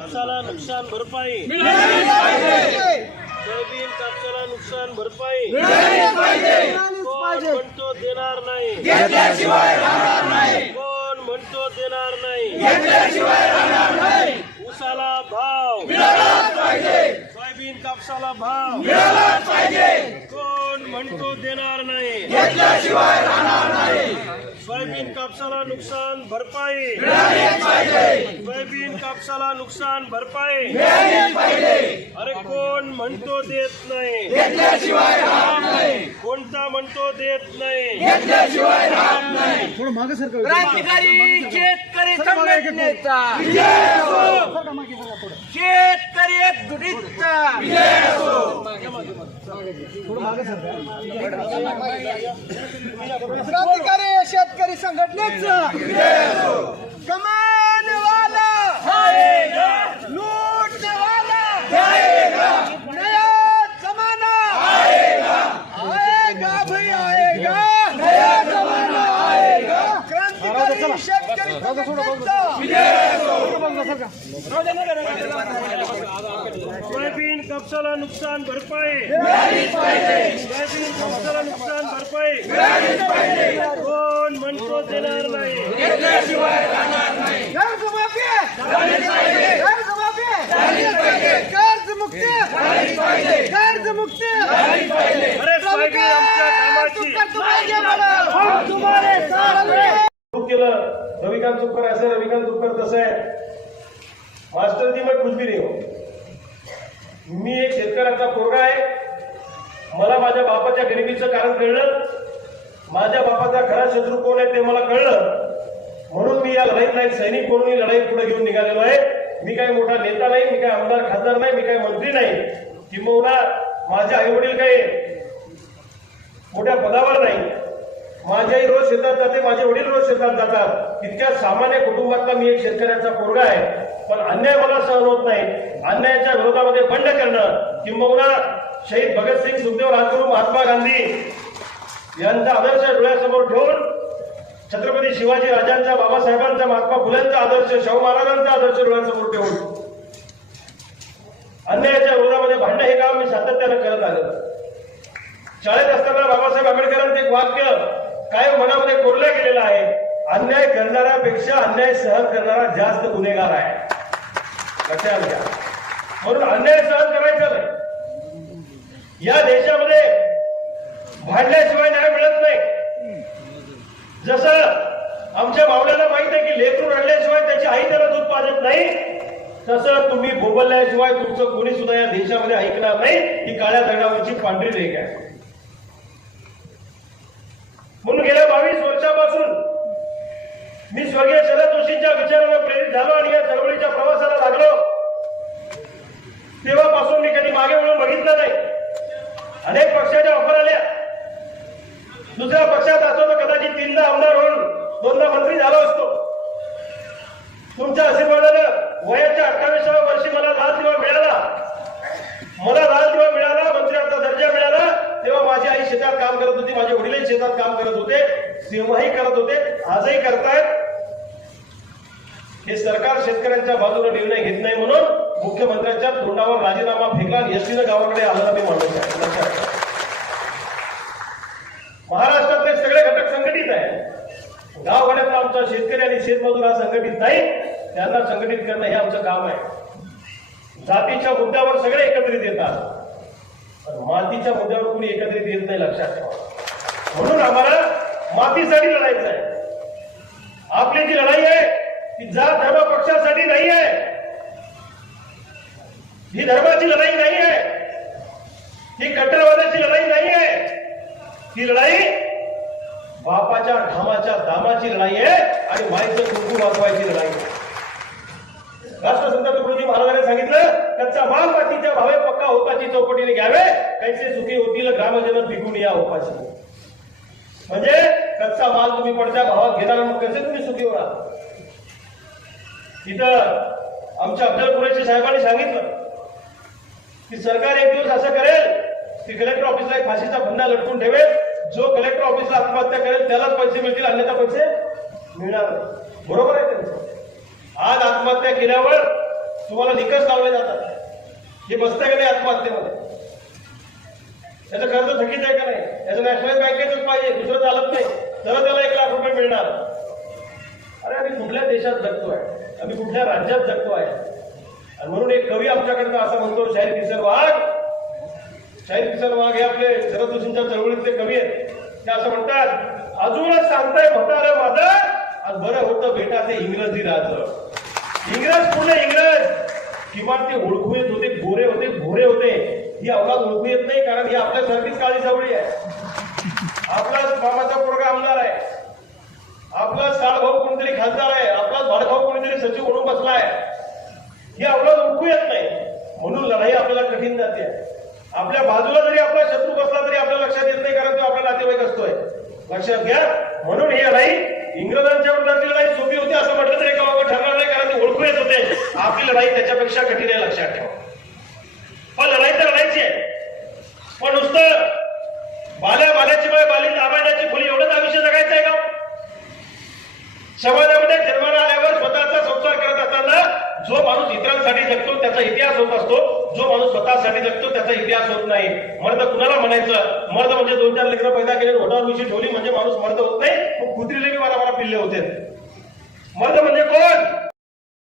कापसाला नुकसान भरपाई. सोयाबीन कापसाला नुकसान भरपाई. कोण म्हणतो देणार नाही. कोण म्हणतो देणार नाही. उसाला ऊसाला भाव. सोयाबीन कापसाला भाव. कोण म्हणतो देणार नाही. घेतल्याशिवाय राहणार कापसाला नुकसान भरपाई. सोयाबीन कापसाला नुकसान भरपाई. अरे कोण म्हणतो देत नाही? कोणता म्हणतो देत नाही? घेतल्याशिवाय राहणार नाही क्रांतिकारी शेतकरी संघटनेचा. विजय असो शेतकरी एकजुटीचा क्रांतिकारी शेतकरी संघटनेचा. कमाने सोयाबीन कापसाला नुकसान भरपाई. सोयाबीन कापसाला नुकसान भरपाई. कोण म्हणतो देणार नाही. कर्ज राहणार कर्ज कर्जमाफी अरे सोयाबीन केलं रविकांत चुपकर असं रविकांत चुपकर तसं. आहे मास्टर जी मैं कुछ भी नाही हो. मी एक शेतकऱ्याचा पोरगा आहे. मला माझ्या बापाच्या गरिबीचं कारण कळलं. माझ्या बापाचा खरा शत्रू कोण आहे ते मला कळलं. म्हणून मी या लढाईत नाही सैनिक म्हणून ही लढाई पुढे घेऊन निघालेलो आहे. मी काही मोठा नेता नाही मी काही आमदार खासदार नाही मी काही मंत्री नाही. किंबहुना माझे आई वडील काही मोठ्या पदावर नाही. माझ्याही रोज शेतात जाते माझे वडील रोज शेतात जातात. इतक्या सामान्य कुटुंबातला मी एक शेतकऱ्याचा पोरगा आहे. पण अन्याय मला सहन होत नाही. अन्यायाच्या विरोधामध्ये बंड करणं किंबहुना शहीद भगतसिंग सुखदेव राजगुरू महात्मा गांधी यांचा आदर्श डोळ्यासमोर ठेवून छत्रपती शिवाजी राजांचा बाबासाहेबांचा महात्मा फुलेंचा आदर्श शाहू महाराजांचा आदर्श डोळ्यासमोर ठेवून. अन्यायाच्या विरोधामध्ये भांडण हे काम मी सातत्यानं करत आलो शाळेत असताना बाबासाहेब आंबेडकरांचं एक वाक्य काय मनामध्ये कोरलं गेलेलं आहे? अन्याय करणाऱ्यापेक्षा अन्याय सहन करणारा जास्त गुन्हेगार आहे. लक्षात घ्या. म्हणून अन्याय सहन करायचं नाही. या देशामध्ये भांडल्याशिवाय न्याय मिळत नाही. जसं आमच्या मावळ्याला माहीत आहे की लेकरून आणल्याशिवाय त्याची आई त्याला दूध पाजत नाही तसं तुम्ही बोबलल्याशिवाय तुमचं कोणी सुद्धा या देशामध्ये ऐकणार नाही. ही काळ्या दगडावरची पांढरी रेख आहे. म्हणून गेल्या बावीस वर्षापासून मी स्वर्गीय शरद जोशींच्या विचारानं प्रेरित झालो आणि या चळवळीच्या प्रवासाला लागलो. तेव्हापासून मी कधी मागे वळून बघितलं नाही. अनेक पक्षाच्या ऑफर आल्या. दुसऱ्या पक्षात असतो तर कदाचित तीनदा आमदार होऊन दोनदा मंत्री झालो असतो. तुमच्या आशीर्वादानं वयाच्या अठ्ठावीसाव्या वर्षी मला लाल दिवा मिळाला. मला लाल शेतात काम करत होती माझे वडीलही शेतात काम करत होते तेव्हाही करत होते आजही करतायत. हे सरकार शेतकऱ्यांच्या बाजूने निर्णय घेत नाही म्हणून मुख्यमंत्र्यांच्या तोंडावर राजीनामा फेकला आणि गावाकडे आला मी माणूस महाराष्ट्रातले सगळे घटक संघटित आहे गावगाड्यातला आमचा शेतकरी आणि शेतमजूर हा संघटित नाही त्यांना संघटित करणं हे आमचं काम आहे. जातीच्या मुद्द्यावर सगळे एकत्रित येतात. पण मातीच्या मुद्द्यावर कुणी एकत्रित येत नाही लक्षात ठेवा. म्हणून आम्हाला मातीसाठी लढायचं आहे. आपली जी लढाई आहे ती जात धर्म पक्षासाठी नाही आहे. ही धर्माची लढाई नाही आहे. ही कट्टरवादाची लढाई नाही आहे. ही लढाई बापाच्या घामाच्या दामाची लढाई आहे आणि माईचं कुंकू वाचवायची लढाई आहे. राष्ट्रसंत तुकडोजी महाराजांनी सांगितलं त्यांचा माल मातीच्या भावे उपाशी चौकटीने घ्यावे. कैसे सुखी होतील ग्रामजन पिकून या उपाशी. म्हणजे कच्चा माल तुम्ही पडत्या भावात घेणार मग कसे तुम्ही सुखी होणार? इथं आमच्या अफजलपुरेच्या साहेबांनी सांगितलं की सरकार एक दिवस असं करेल की कलेक्टर ऑफिसला एक फाशीचा फंदा लटकून ठेवेल. जो कलेक्टर ऑफिसला आत्महत्या करेल त्यालाच पैसे मिळतील अन्यथा पैसे मिळणार बरोबर आहे त्यांचं आज आत्महत्या केल्यावर तुम्हाला निकष लावले जातात. हे बसतंय का नाही आत्महत्येमध्ये त्याचं कर्ज थकीत आहे का नाही? त्याचं नॅशनल बँकेचंच पाहिजे दुसरं चालत नाही. तर त्याला एक लाख रुपये मिळणार. अरे आम्ही कुठल्या देशात जगतोय? आम्ही कुठल्या राज्यात जगतोय? आणि म्हणून एक कवी आमच्याकडनं असं म्हणतो शाहीर किसन वाघ. शाहीर किसन वाघ हे आपले शरद जोशींच्या चळवळीतले कवी आहेत. ते असं म्हणतात अजूनच सांगताय म्हातारं माझं. आज बरं होतं बेटा ते इंग्रजी राज. इंग्रज पुणे इंग्रज. किमान ते ओळखू येत होते गोरे होते भोरे होते ही अवकाश ओळखू येत नाही कारण ही आपल्यासारखीच काळी सावळी आहे. आपलाच मामाचा पोरगा आमदार आहे. आपला साळभाऊ कोणीतरी खासदार आहे. आपलाच भाडभाऊ कोणीतरी सचिव म्हणून आहे. ही अवलाद ओळखू येत नाही. म्हणून लढाई आपल्याला कठीण जाते. आपल्या बाजूला जरी आपला शत्रू बसला तरी आपल्या लक्षात येत नाही कारण तो आपला नातेवाईक असतोय. लक्षात घ्या. म्हणून ही लढाई इंग्रजांच्या विरोधातली लढाई सोपी होती असं म्हटलं तरी का ठरणार नाही. ते ओळखू येत होते. आपली लढाई त्याच्यापेक्षा कठीण आहे लक्षात ठेवा. पण लढाई तर लढायची आहे. पण नुसतं बाल्या बाल्याची बाय बाली दाबायची फुली एवढंच आयुष्य जगायचं आहे का? समाजामध्ये जन्माला आल्यावर स्वतःचा संसार करत असताना जो माणूस इतरांसाठी जगतो त्याचा इतिहास होत असतो. जो माणूस स्वतःसाठी जगतो त्याचा इतिहास होत नाही. मर्द कुणाला म्हणायचं? मर्द म्हणजे दोन चार लेकरं पैदा केले घोटावर विषयी ठेवली म्हणजे माणूस मर्द होत नाही. मग कुत्रीले बी मला मला पिल्ले होते. मर्द म्हणजे कोण?